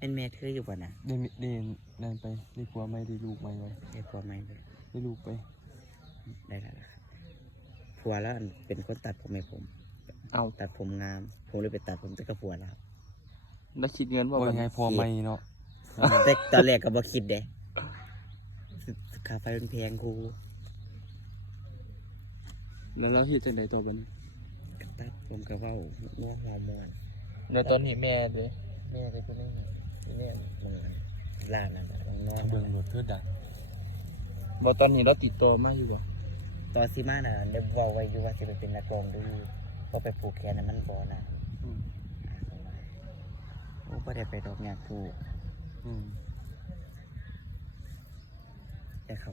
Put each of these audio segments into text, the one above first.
เป็นแม่เธออยู่บ่นะได้มิได้นั่นไปได้ผัวไหมได้ลูกไหมวะได้ผัวไหมเลยได้ลูกไปได้แล้วล่ะครับผัวแล้วอันเป็นคนตัดผมให้ผม เอาตัดผมงาม ผมเลยไปตัดผมแต่ก็ผัวแล้วแล้วคิดเงินว่าโอ้ยวันไงผัวไหมเนาะแต่ตอนแรกก็บ่คิดเด้ค่าไฟเป็นแพงครูแล้วเราเฮ็ดจังได๋ตัวบัดนี้ก็ตัดผมก็เว้าง่วงฮอร์โมนแล้วตอนนี้แม่เด้แม่เลยก็ไม่ มีแม่มันร้านนั่นน่ะนอนเบิ่งหนวดเธอดังบ่ตอนนี้เราติดต่อมาอยู่บ่ตอนซีมาน่ะได้เว้าไว้อยู่ว่าสิไปเป็นนักร้องดูพอไปผูกแขนน่ะมันบ่นะอืมโอ้บ่ได้ไปดอกอยากผูกอืมแต่เขา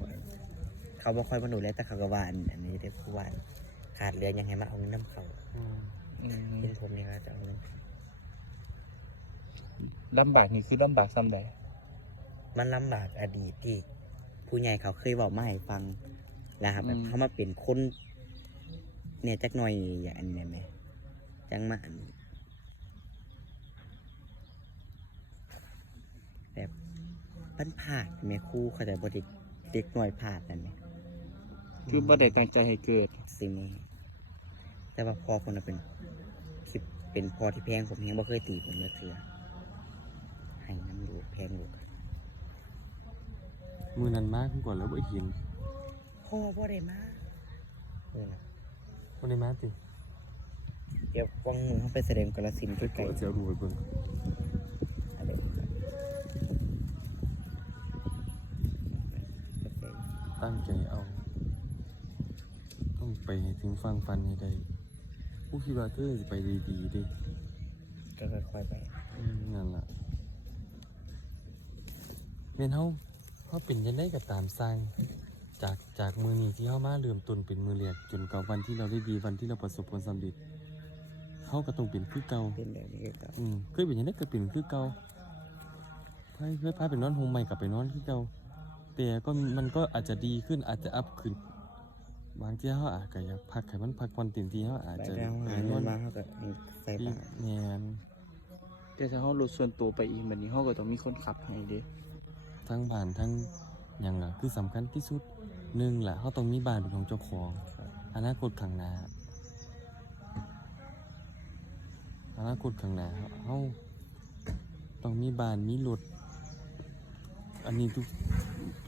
เขาบ่ค่อยมาดูแล้วแต่เขาก็ว่าอันอันนี้เด้อคือว่าขาดเหลือยังไงมาเอาเงินน้ำเขาอืมอืมเห็นผมนี่ว่าจะเอาเงินเขา ลำบากนี่คือลำบากซ้ำใดมันลำบากอดีตที่ผู้ใหญ่เขาเคยบอกมาให้ฟังแล้วครับแบบเขามาเป็นคนเนี่ยจักหน่อยอย่างอันนี้ไหมจังมาอันแบบปันผาดแม่ครู่เขาแต่บไดิเด็กหน่อยผาดนั่นไหมคือบ่ได้ตั้งใจให้เกิดสิ่งนี้แต่ว่าพ่อคนน่ะเป็นที่เป็นพ่อที่แพงผมยังบ่เคยตีผมเลยเถื่อให้น้ำลูกแพงลูก มือนั้นมากขึ้นกว่าแล้วบ่เห็นพ่อบ่ได้มาเออน่ะบ่ได้มาติเดี๋ยววังมือเขาไปแสดงกาลสินธุ์ใกก็ล้ๆจะเอาดูไปเบิ่งอะไรครับตั้งใจเอา ต้องไปให้ถึงฟังฟันให้ได้ผู้คิดว่าเธอสิไปดีๆเดิก็ค่อยๆไปอืมนั่นล่ะแม่นเฮา เฮาเป็นจังได๋ก็ตามสร้าง จากจากมือนี้ที่เฮามาเริ่มต้นเป็นมือแรกจนกับวันที่เราได้ดีวันที่เราประสบผลสำเร็จเฮาก็ต้องเป็นคือเก่าเป็นแบบนี้ก็อืมเคยเป็นจังได๋ก็เป็นคือเก่าพายเคยพาไปนอนโฮมใหม่กลับไปนอนคือเก่าแต่ก็มันก็อาจจะดีขึ้นอาจจะอัพขึ้นบางที่เฮาอาจจะอยากพักให้มันพักผ่อนเต็มที่เฮาอาจไปจะแล้วหาไปนเงิอนนมาเขาก็ใส่ที่บาตรแม่นแต่ถ้าเฮารถส่วนตัวไปอีกบัดนี้เฮาก็ต้องมีคนขับให้เด้ ทั้งบ้านทั้งหยังล่ะคือสำคัญที่สุดหนึ่งล่ะเขาต้องมีบ้านเป็นของเจ้าของอนาคตข้างหน้าอนาคตข้างหน้าเขาต้องมีบ้านมีรถอันนี้ทุก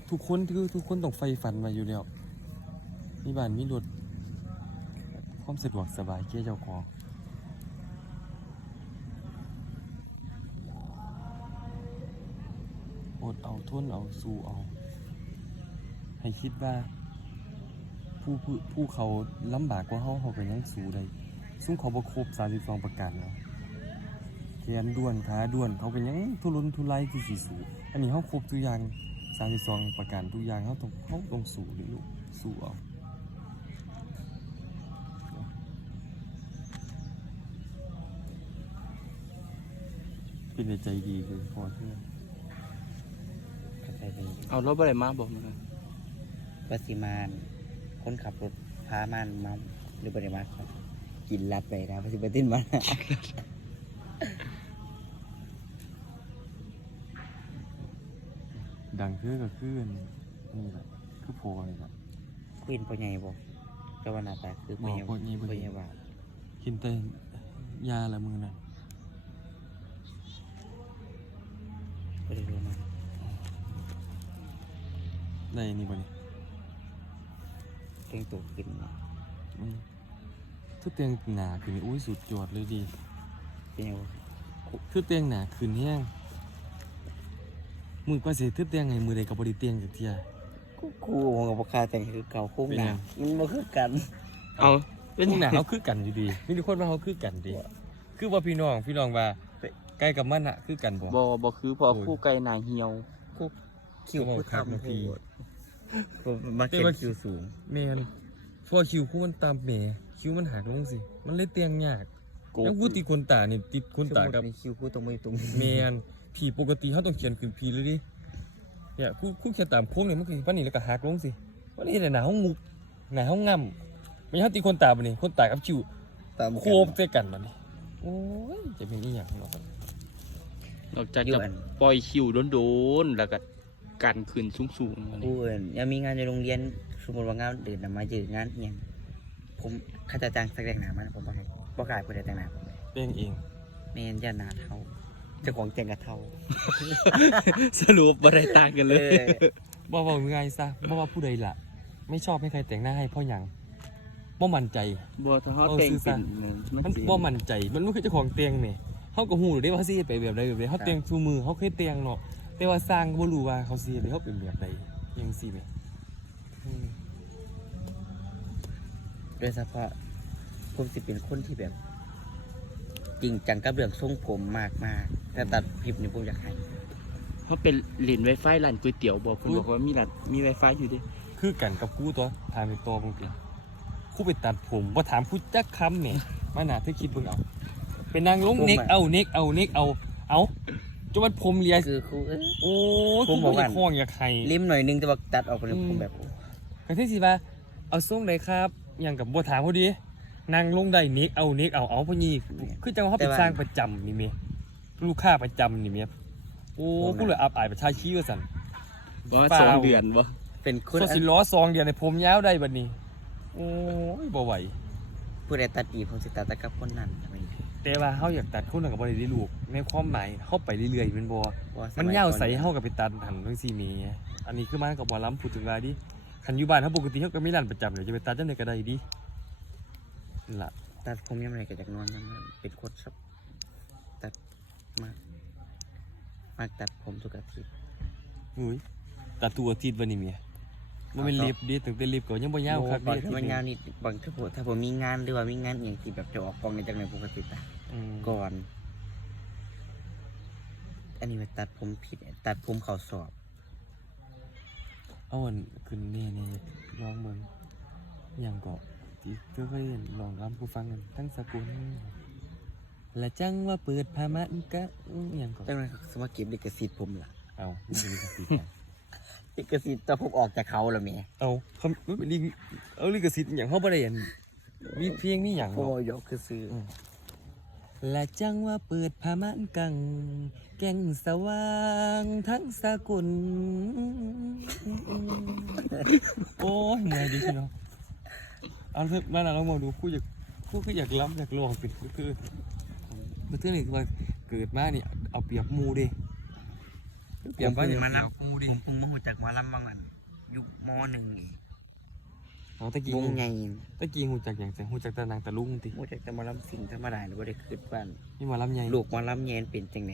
ทุกคนคือทุกคนต้องใฝ่ฝันมาอยู่แล้วมีบ้านมีรถความสะดวกสบายแก่เจ้าของ อดเอาทนเอาสู้เอา ให้คิดว่า ผู้ผู้ผู้เขาลำบากกว่าเขาเขาก็ยังสู้ได้ซึ่งเขาบ่ครบ32 ประกันแล้วแขนด้วนขาด้วนเขาก็ยังทุรนทุรายที่สิสู้อันนี้เขาครบทุกอย่าง32ประกันทุกอย่างเขาต้องเขาต้องสู้เลยลูกสู้เอาเป็นใจดีคือพอเท่า เข้าใจเป็นเอารถบ่ได้มาบ่มื้อนั้นวัสิมานคนขับรถพามานมาหรือบริมาครับกินรับไปนะวัสิบตินมาดังคือก็คืออันนี่แหละคือโพนี่แหละคุยนพ่อใหญ่บอกก็ว่าหน้าตาคือพ่อใหญ่บอกพ่อใหญ่บ่พ่อดีใหญ่ว่ากินแต่ยาละมือน่ะ บ่ได้รู้มา ได้นี่บ่นี่เก่งตัวขึ้นมาอืมทุกเตียงหนาขึ้นนี่อุ้ยสุดยอดเลยดีเป็นยังไงคือเตียงหนาขึ้นแห้งมือก็สิทึบเตียงไงมือใดก็บ่ได้เตียงจักเที่ย กูกูของกับคาแต่งคือเก่าโค้งเป็นหไงนามันบ่คือกัน เอาเป็นเตียงหนาเขาคือกันอยู่ดีมีทุกคนว่าเขาคือกันดี คือว่าพี่น้องพี่น้องว่าใกล้กับมันอะคือกันบ่บ่บ่คือเพอคู่ไก่หน้าเหี่ยวคิวกู ครับทำพี่โหดมาเข็นคิวสูงแม่นพอคิวคู่มันตามแหมคิวมันหักลงสิ มันเลยเตียงยากโกแล้วกูติดคนตานี่ติดคนตากับในคิวกูตรงมือตรงแมนผีปกติเขาต้องเขียนคือผีเลยดิเนี่ยคู่คู่เขียนตามโค้งเนี่ยมันคือปั้นนี่แล้วก็หักลงสิวันนี้แต่หนาห้องงุบหนาห้องง่ำไม่ใช่เขาตีคนตาบันนี่คนตากับชิวตามโคบเจอกันบันนี่โอ้ยจะเป็นอีหยังเนาะนอกจากอยู่จะอันปล่อยคิวโดนๆแล้วก็ กันขึ้นสูงๆอันกูนี้เอิ้นยังมีงานในโรงเรียนสมมติว่างานเดินมายืนงานอหย่างผมข้าจะจ้างสักแดงหนามาผมบอกให้บอกกล้ายผู้ใดแต่งหน้าผมเป้งเองแม่นย่าหนาเท่าเจ้าของเจงกระเท่า สรุปบ่ได้ต่างกันเลยออบ่เว้าง่ายซะบ่ว่าผู้ใดล่ะ ไม่ชอบให้ใครแต่งหน้าให้เพราะหยังบ่มั่นใจ บ่ถ้าเฮาเอาแต่งซื่อเป็ซะนมันบ่มั่นใจ มันบ่คือเจ้าของเตียงนี่เฮาก็ฮู้อยู่เด้ว่าสิเฮ็ดไปแบบใดแบบใดเฮาเตียงซุมือเฮาเคยเตียงเนาะ แต่ว่าสร้างก็บ่รู้ว่าเขาสิเฮ็ดให้เฮาเป็นแบบใดจังซี่แหมอืมโดยเฉพาะผมสิเป็นคนที่แบบ จริงจังกับเรื่องทรงผมมากมากๆแต่ตัดผิบนี่ผมอยากให้เฮาเป็นหลิน Wi-Fi ร้านก๋วยเตี๋ยวบ่เพิ่นบอกว่ามีร้านมี Wi-Fi อยู่เดิคือกันกับกูตัวถามอีกตัวบางทีกูไปตัดผมบ่ถามกูจักคำเนี่ยมาหนาเธอคิดเบิ่งเอาเป็นนางลงเน็กเอาเน็กเอาเน็กเอาเอา จนมันผมเลียคือครูเอ้ย โอ้ยผมกูบอกบ่อว่ายากห้องอยากไห้ริมหน่อยนึงแต่ว่าตัดออกไปเลยอืมผมแบบโอ้ก็ที่สิว่าเอาส่งได้ครับอย่างกับบ่ถามพอดีนางลงได้เน็กเอาเน็กเอาเอาพอนี่คือจังว่าเขาเป็นสร้างประจำนี่เมียลูกค้าประจำนี่เมียโอ้กูเลยอับอายประชาชีว่าสั่นบ่ว่าเปล่าสองเดือนบ่เป็นคนโซสิล้อซองเดียวในผมยาวได้บัดนี้ โอ้ยบ่ไหวผู้ใดตัดดีผมสิตัดแต่กับคนนั้นทำไม แต่ว่าเฮาอยากตัดคนนั้นก็บ่ได้ได้ลูกในความหมายเฮาไปเรื่อยๆแมันบ่ว่าสมันก่อยาวใสเฮาก็ไปตัดหันจังซี่แหมีอันนี้คือมันก็บ่ล้ำพูดถึงว่าดิคันอยู่บ้านเฮาปกติเฮาก็มีร้านประจำเลยจะไปตัดจังได๋ก็ได้ดินั่นล่ะตัดผมยังไงก็จากนอนนั่นนะเป็นคนชอบตัดมากมากตัดผมทุกอาทิตย์อุ้ยตัดตัวอาทิตย์บัดนี้แม่ บ่แม่นเอาต่อเล็บดิถึงแต่เล็บก็ยังบ่ยาวคักบาเด้งที่มันยาวนิดบางที่ผมถ้าผมมีงานหรือว่ามีงานอย่างที่แบบจะออกกองในจากไหนปกติตัดอืมก่อน อันนี้ไปตัดผมผิด ตัดผมเขาสอบ เอาอันขึ้นนี่นี่ลองเบิ่งอิหยังก็ที่เธอเคยเห็นลองรำกูฟังกันทั้งสกุลและจังว่าเปิดพามันกะอิหยังก็จังเลยสมาเก็บลิขสิทธิ์ผมล่ะ เอาไม่มีกระสิทธิ์ ลิขสิทธิ์ตอนผมออกจากเขาแล้วแม่เอาคำมันเป็นลิขเอาลิขสิทธิ์อย่างเขาบ่ได้อันมีเพลงมีอย่างผมเนาะเอายกคือซื้ออและจังว่าเปิดพามันกัง แก่งสว่างทั้งสกุล โอ้ยเมื่อยดิพี่น้องเอาเถอะมาแล้วลองมาดูคู่อยากคู่คืออยากล้ำอยากลองเป็นคือคือมันเท่านี้คือว่าเกิดมานี่เอาเปรียบหมูเดิ เปรียบว่าอย่างมาเปแล้รีวยบหมูดิผมเพิ่งมาหูจากหมาลำบางอันยุคมหนึ่งอีกเอาตะกี้วงใหญ่ตะกี้หูจักอย่างแต่หูจักแตะนางตะลุงติหูจากแต่หมาลำสิ่งธรรมดาหรือว่าได้คืดบ้านนี่หมาลำใหญ่ลูกหมาลำแยนเป็นจังไหน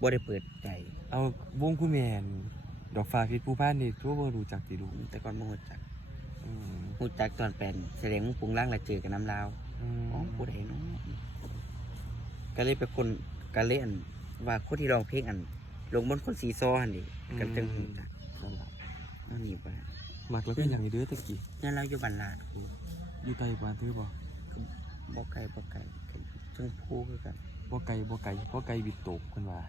บ่ได้เปิดใจเอาวงคู่แมนดอกฟ้าพิษผู้พ่านนี่ทั่วบ่รู้จักติลูกแต่ก่อนมาหูจักอืมหูจักตอนเป็นแสดงมุงปรุงร่างและเจอกับน้ำลาวอืมอ๋อผู้ใดเนาะก็เลยเป็นคนก็เลยอันว่าคนที่ร้องเพลงอัน ลงบนคนสีซอหันดิกันจังหูจักนั่นล่ะนั่นนี่ไปมักแล้วเป็นอย่างนี้เด้อตะกี้นั่นเราอยู่บ้านลาดครูอยู่ใต้บ้านเธอบ่บ่ไกลบ่ไกลจังพูคือกันบ่ไกลบ่ไกลบ่ไกลบิดตกเพิ่นว่า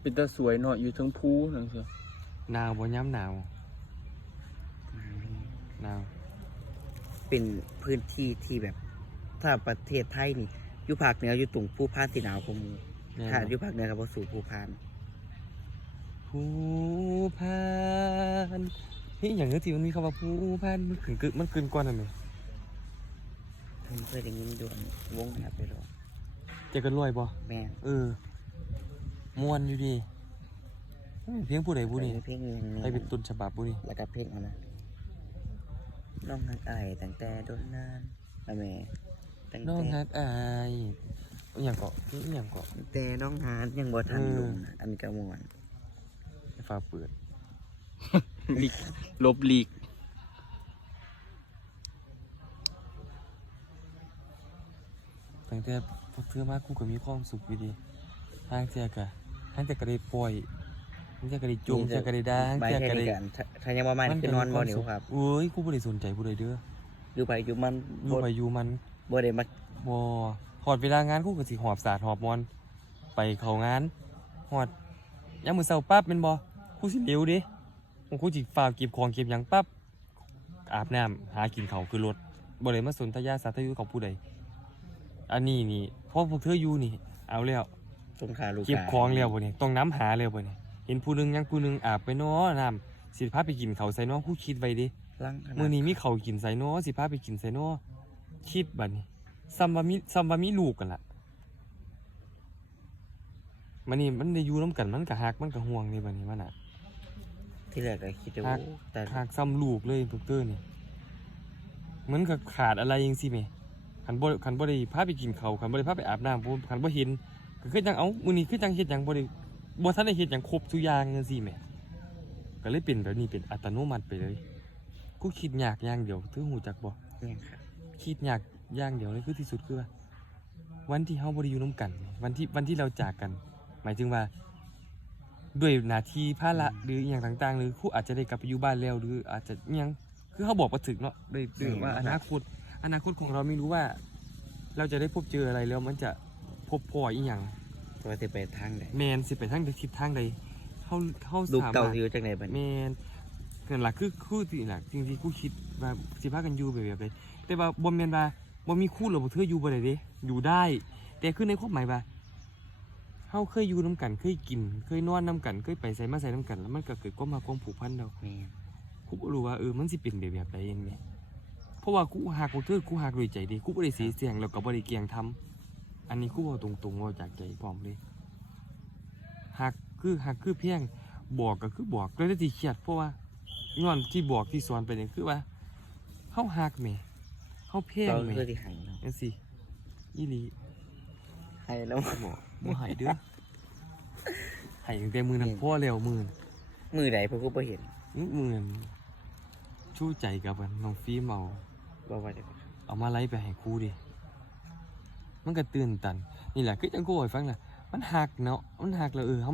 เป็นตาสวยเนาะอยู่เทั้งภูนั่นคือหนาวบ่ย้ำหนาวหนาวเป็นพื้นที่ที่แบบ ถ้าประเทศไทยนี่อยู่ภาคเหนืออยู่ตรงภูพานที่หนาวกว่าหมู่ แน่ถ้าอเนาะยู่ภาคเหนือก็บ่สู่ภูพานผู้พานเฮ้ยอย่างเงี้ยที่มันมีคำว่าผู้พานมันขึ้นกึมันขึ้นก่อนน่ะแม่ผมเคยได้ยินดวนวงนะไปรอเจะกันรวยบ่แม่เออม่วนอยู่ดีเพียงผู้ใดผู้นี้เพลงอย่างนี้ไปเป็นต้นฉบับผู้นี้แล้วก็เพลงอันนะน้องหักอายตั้งแต่โดนนานนะแม่ตั้งน้องแต่ฮักอาย อหย่างเกาะอหย่างเกาะตั้งแต่น้องหานยังบ่ทันเออลงนะอันกระมวลฟ้าเปิดลีกลบลีกตั้งแต่พอเธอมากูก็มีความสุขอยู่ดีทางเจ้ากะทางเจ้าก็ได้ปล่อยทางเจ้าก็ได้จุ่มเจ้าก็ได้ด่าทางใบเจ้าแค่ก็ได้นี้กันถ้าถ้ายังบ่มาคือนอนบ่เหนียวครับเอ้ยกูบ่ได้สนใจผู้ใดเด้ออยู่ไปอยู่มันอยู่ไปอยู่มันบ่ได้มาบ่ห อดเวลางานกูก็สิหอบสาดหอบมอน ไปเข้างานหอดยามมื้อเช้าปั๊บแม่นบ่กูสิเร็วเด้กูสิฝากเก็บของเก็บหยังปั๊บอาบน้ำหากินข้าวคือรถบ่ได้มาสนทยาสาธยุกับผู้ใดอันนี้นี่พอพวกเธออยู่นี่ เอาแล้วสงขลาลูกเก็บของแล้วบ่นี่ต้องน้ำหาแล้วบ่นี่เห็นผู้หนึงยังผู้หนึงอาบไปเนาะน้ำสิพาไปกินข้าวใส่เนาะกูคิดไว้เดิลังขนาดมื้อนี้มีข้าวกินใส่เนาะสิพาไปกินใส่เนาะคิดบัดนี้ ซ้ำว่ามีซ้ำว่ามีลูกกันล่ะมันนี่มันได้อยู่นํกันมันก็ฮักมันก็ห่วงนี่บัดนี้มันน่ะ ที่แรกก็คิดว่าหักโอ้แต่หากซ้ำลูกเลยดอกเตอร์นี่เหมือนกับขาดอะไรยังสิแหม่ขันบ่ขันบ่ได้พาไปกินข้าวขันบ่ได้พาไปอาบน้ำบ่ขันบ่เห็นก็คือจังเอ้ามื้อนี้คือจังเฮ็ดหยังบ่ได้บ่ทันได้เฮ็ดหยังครบทุกอย่างจังซี่แหม่ก็เลยเป็นแบบนี้เป็นอัตโนมัติไปเลย กูคิดยากอย่างเดียวเธอฮู้จักบ่ เนี่ยครับคิดยาก อย่างเดียวเลยคือที่สุดคือว่า วันที่เฮาบ่ได้อยู่นํกัน วันที่วันที่เราจากกัน หมายถึงว่า ด้วยหน้าที่ภาระหรืออหย่างต่าง ๆ หรือครูอาจจะได้กลับไปอยู่บ้านแล้ว หรืออาจจะอิหยังคือเขาบอกว่าถึกเนาะด้วยด้วยว่าอนาคต อนาคตของเราไม่รู้ว่า เราจะได้พบเจออะไรแล้วมันจะพบพออีหยังว่าจะไปทางไหนแมนสิไปทางใดทิศทางใดเขาเขาลูกสาเก่ามารถที่อยู่จังไหนบัดแมนี้นนั่นล่ะคือคู่ที่น่ะจริงๆกูคิดว่าสิพากันอยู่แบบแบบใดแต่ว่าบ่แม่นว่า บ่มีคู่หรือบ่เธออยู่บ่ได้เด้อยู่ได้ แต่คือในความหมายว่าเฮาเคยอยู่นํกันเคยกิน เคยนอนนํกันเคยไปไสมาไสนํกัน แล้วมันก็เกิดความรักความผูกพันแล้วแม่นกูบ่รู้ว่าเออมันสิเป็นแบบแบบใดเองแหมเพราะว่ากูหักบ่เธอกูหักด้วยใจเดีกูบ่ได้เสียเสียงแล้วก็บ่ได้เกียงทำอันนี้กูเว้าตรงๆเว้าจากใจพร้อมเลยหักคือหักคือเพียงบอกก็คือบอกแล้วได้ที่เครียดเพราะว่าย้อนที่บอกที่สอนไปนี่คือว่าเฮาหักแหม เฮาเพียงเราแหมคือที่หันเนาะจังซี่อีหลีให้แล้วบ่บ่ให้เด้อให้ตั้งแต่มื้อนั้นพอแล้วมื้อนั้นมือใดพวกกูบ่เห็นอื้อมื้อนั้นชู้ใจกับอันน้องฟิล์มเอาบ่ว่าจะเอามาไล่ไปให้ครูดิ มันก็ตื่นตัน นี่แหละคือจังกูให้ฟังแหละมันหักเนาะ มันหักแล้วเออเขา